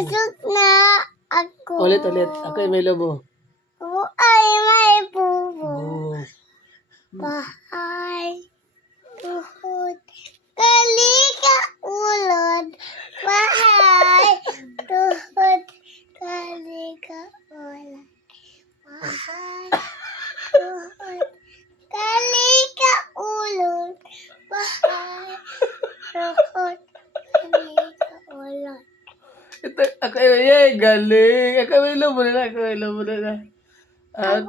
Busog na ako. Ulit. Ako'y may lobo. Ako ay may bubo. Bu. Bahay, tuhod, kalika, ulod. Bahay, tuhod, kalika, ulod. Bahay, tuhod, kalika, ulod. Bahay, tuhod, kalika, ulod. Ito, ako'y galing. Ako'y may lobo na. At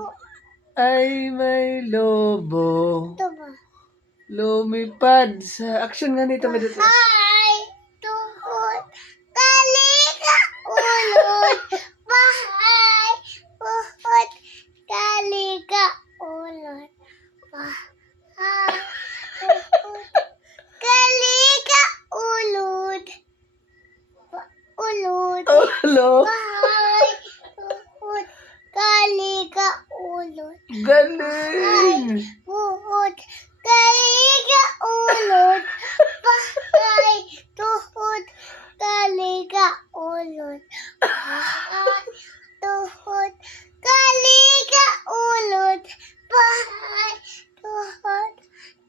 ay may lobo. Ito ba? Lumipad sa action nga nito. May dito. Bahay, tuhod, kalika, ulod. Bahay, tuhod, kalika, ulod. Bahay, tuhod, kalika, ulod. Ulod. Oh, hello. Bahay, tuhod, kalika, ulod. Galing. Tuhod, kalika, ulod. Bahay, tuhod, kalika, ulod. Bahay, tuhod, kalika, ulod. Bahay, tuhod,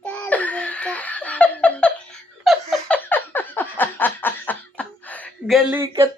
kalika, ulod. Galing ka